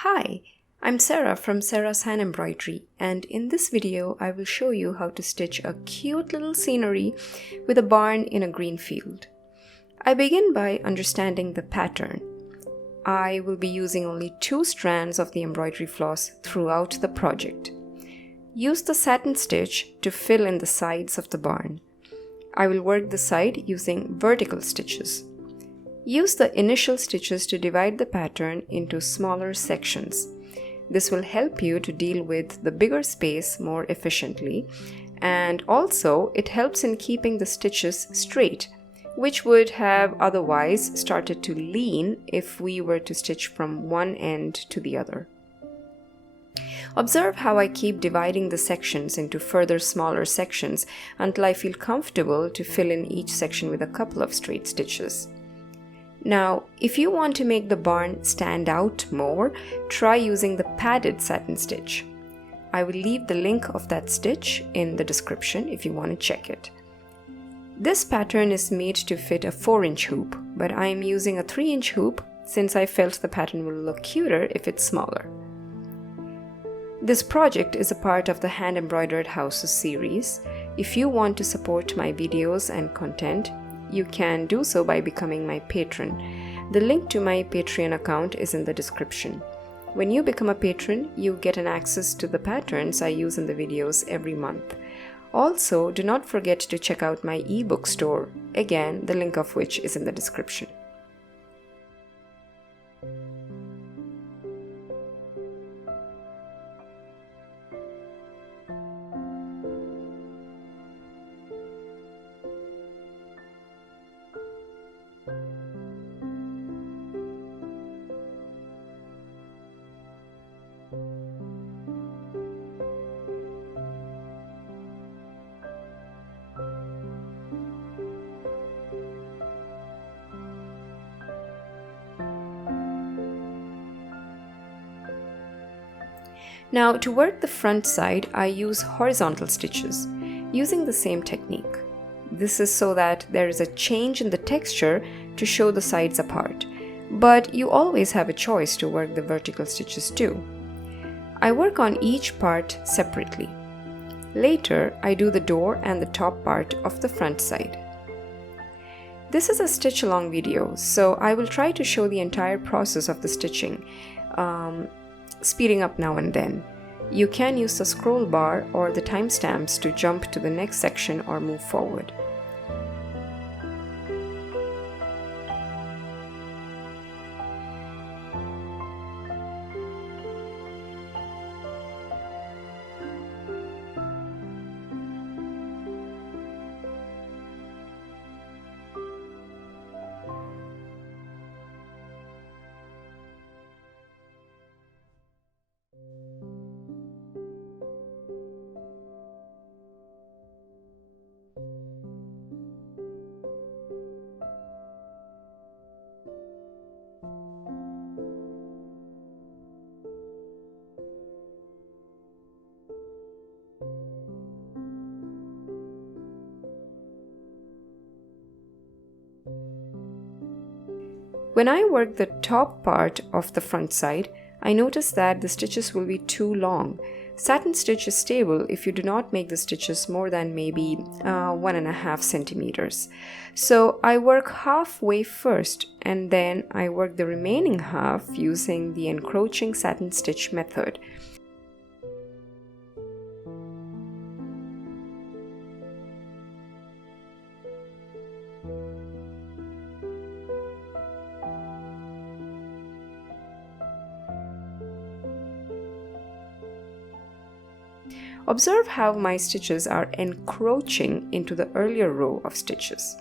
Hi, I'm Sarah from Sarah's Hand Embroidery, and in this video I will show you how to stitch a cute little scenery with a barn in a green field. I begin by understanding the pattern. I will be using only 2 strands of the embroidery floss throughout the project. Use the satin stitch to fill in the sides of the barn. I will work the side using vertical stitches. Use the initial stitches to divide the pattern into smaller sections. This will help you to deal with the bigger space more efficiently, and also it helps in keeping the stitches straight, which would have otherwise started to lean if we were to stitch from one end to the other. Observe how I keep dividing the sections into further smaller sections until I feel comfortable to fill in each section with a couple of straight stitches. Now, if you want to make the barn stand out more, try using the padded satin stitch. I will leave the link of that stitch in the description if you want to check it. This pattern is made to fit a 4-inch hoop, but I am using a 3-inch hoop since I felt the pattern will look cuter if it's smaller. This project is a part of the Hand Embroidered Houses series. If you want to support my videos and content, you can do so by becoming my patron. The link to my Patreon account is in the description. When you become a patron, you get an access to the patterns I use in the videos every month. Also, do not forget to check out my ebook store, again, the link of which is in the description. Now, to work the front side, I use horizontal stitches, using the same technique. This is so that there is a change in the texture to show the sides apart, but you always have a choice to work the vertical stitches too. I work on each part separately. Later, I do the door and the top part of the front side. This is a stitch-along video, so I will try to show the entire process of the stitching, speeding up now and then. You can use the scroll bar or the timestamps to jump to the next section or move forward. When I work the top part of the front side, I notice that the stitches will be too long. Satin stitch is stable if you do not make the stitches more than maybe 1.5 centimeters. So I work halfway first, and then I work the remaining half using the encroaching satin stitch method. Observe how my stitches are encroaching into the earlier row of stitches.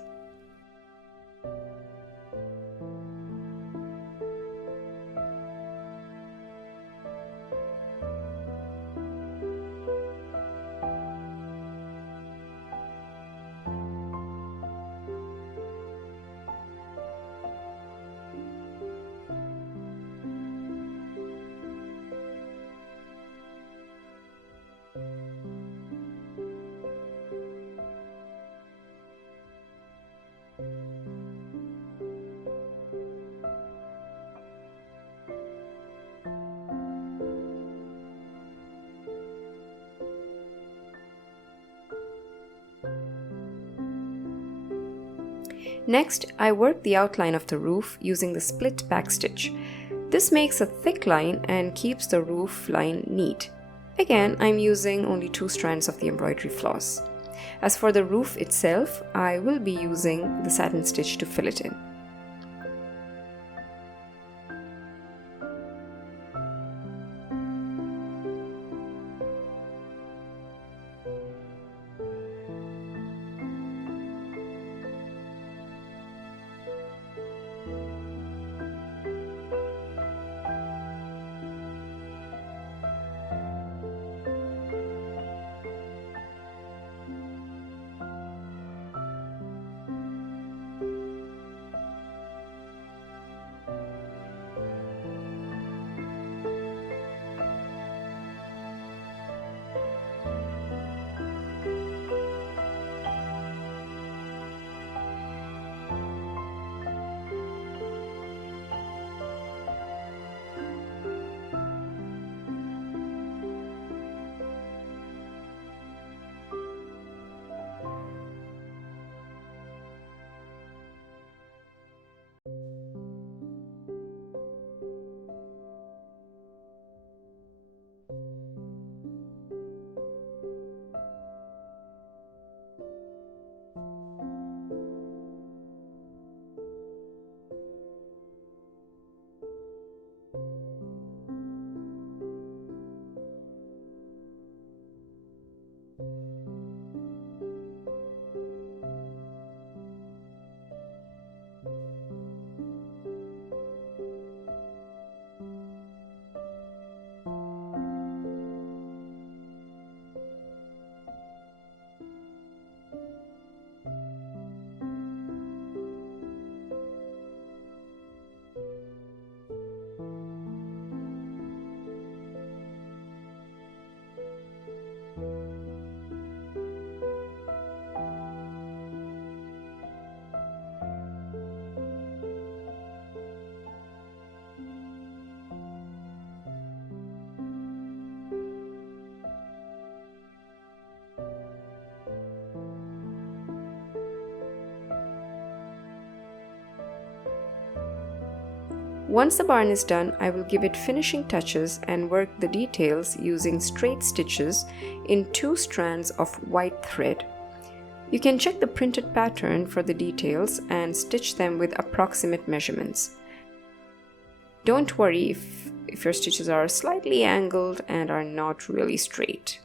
Next, I work the outline of the roof using the split backstitch. This makes a thick line and keeps the roof line neat. Again, I'm using only 2 strands of the embroidery floss. As for the roof itself, I will be using the satin stitch to fill it in. Once the barn is done, I will give it finishing touches and work the details using straight stitches in 2 strands of white thread. You can check the printed pattern for the details and stitch them with approximate measurements. Don't worry if your stitches are slightly angled and are not really straight.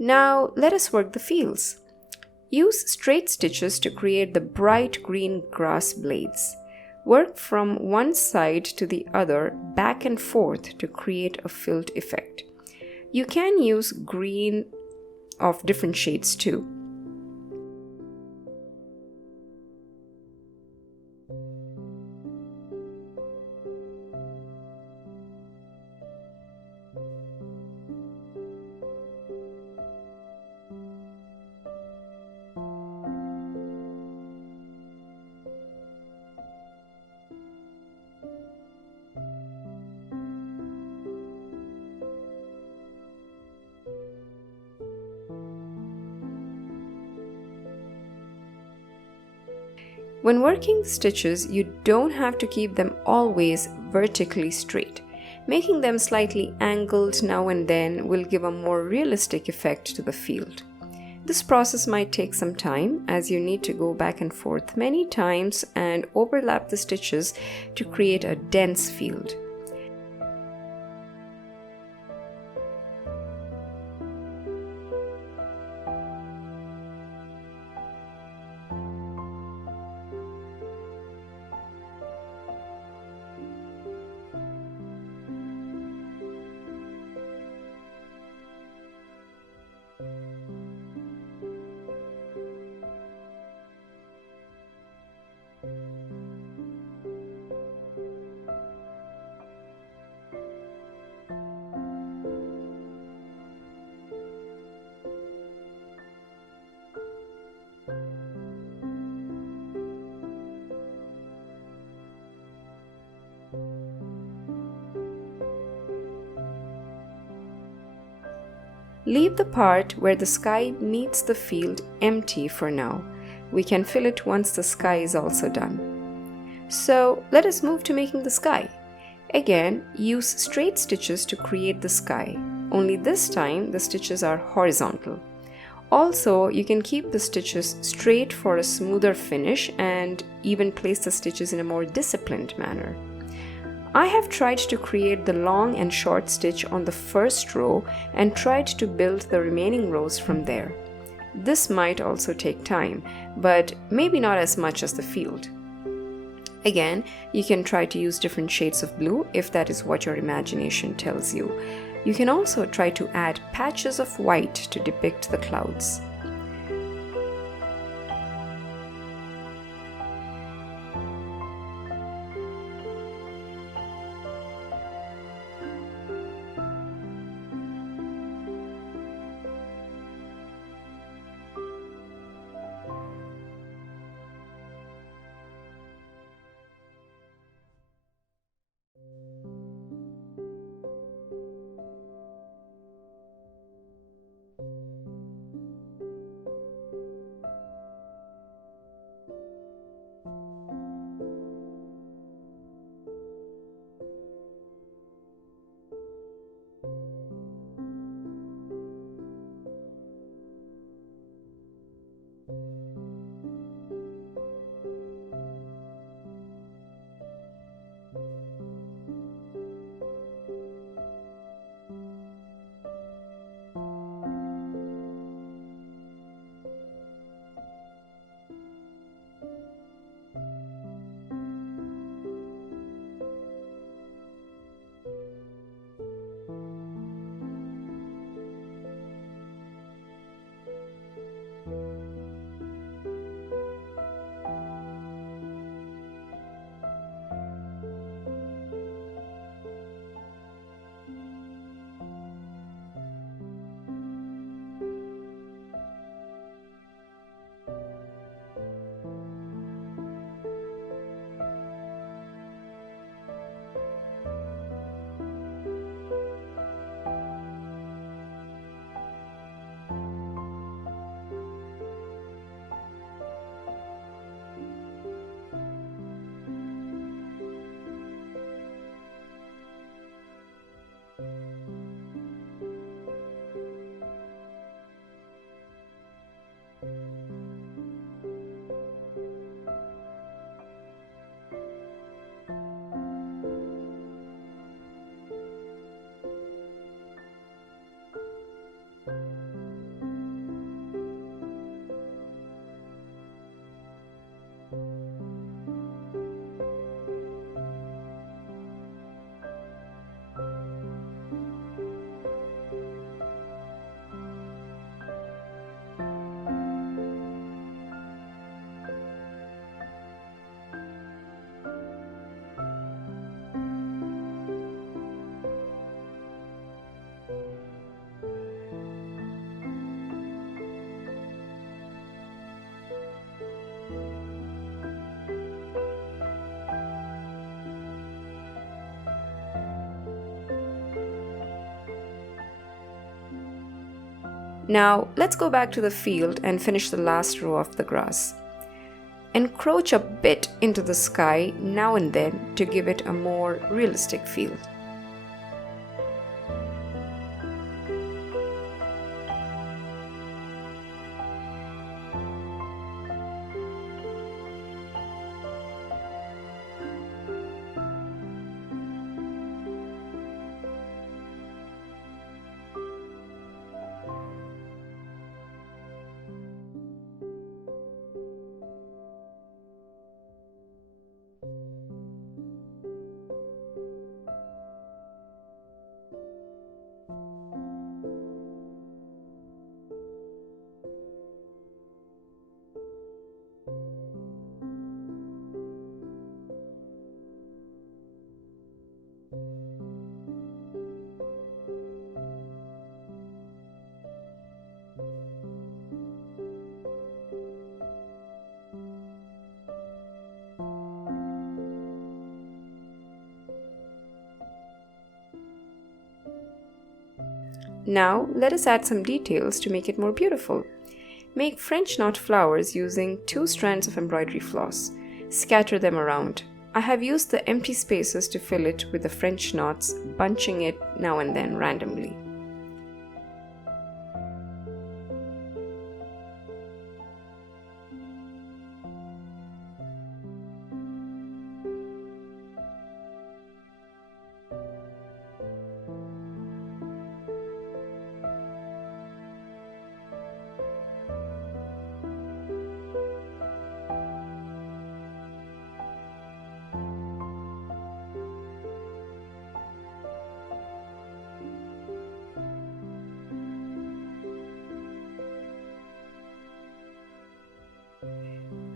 Now let us work the fields. Use straight stitches to create the bright green grass blades. Work from one side to the other, back and forth, to create a filled effect. You can use green of different shades too. When working the stitches, you don't have to keep them always vertically straight. Making them slightly angled now and then will give a more realistic effect to the field. This process might take some time, as you need to go back and forth many times and overlap the stitches to create a dense field. Leave the part where the sky meets the field empty for now. We can fill it once the sky is also done. So let us move to making the sky. Again, use straight stitches to create the sky, only this time the stitches are horizontal. Also, you can keep the stitches straight for a smoother finish and even place the stitches in a more disciplined manner. I have tried to create the long and short stitch on the first row and tried to build the remaining rows from there. This might also take time, but maybe not as much as the field. Again, you can try to use different shades of blue if that is what your imagination tells you. You can also try to add patches of white to depict the clouds. Now let's go back to the field and finish the last row of the grass. encroach a bit into the sky now and then to give it a more realistic feel. Now let us add some details to make it more beautiful. Make French knot flowers using 2 strands of embroidery floss. Scatter them around. I have used the empty spaces to fill it with the French knots, bunching it now and then randomly.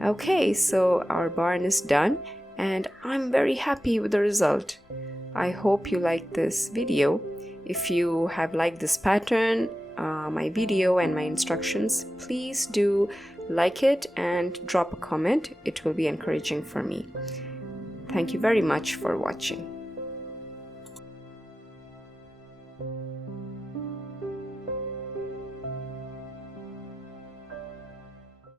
Okay, so our barn is done and I'm very happy with the result. I hope you liked this video. If you have liked this pattern, my video and my instructions, please do like it and drop a comment. It will be encouraging for me. Thank you very much for watching.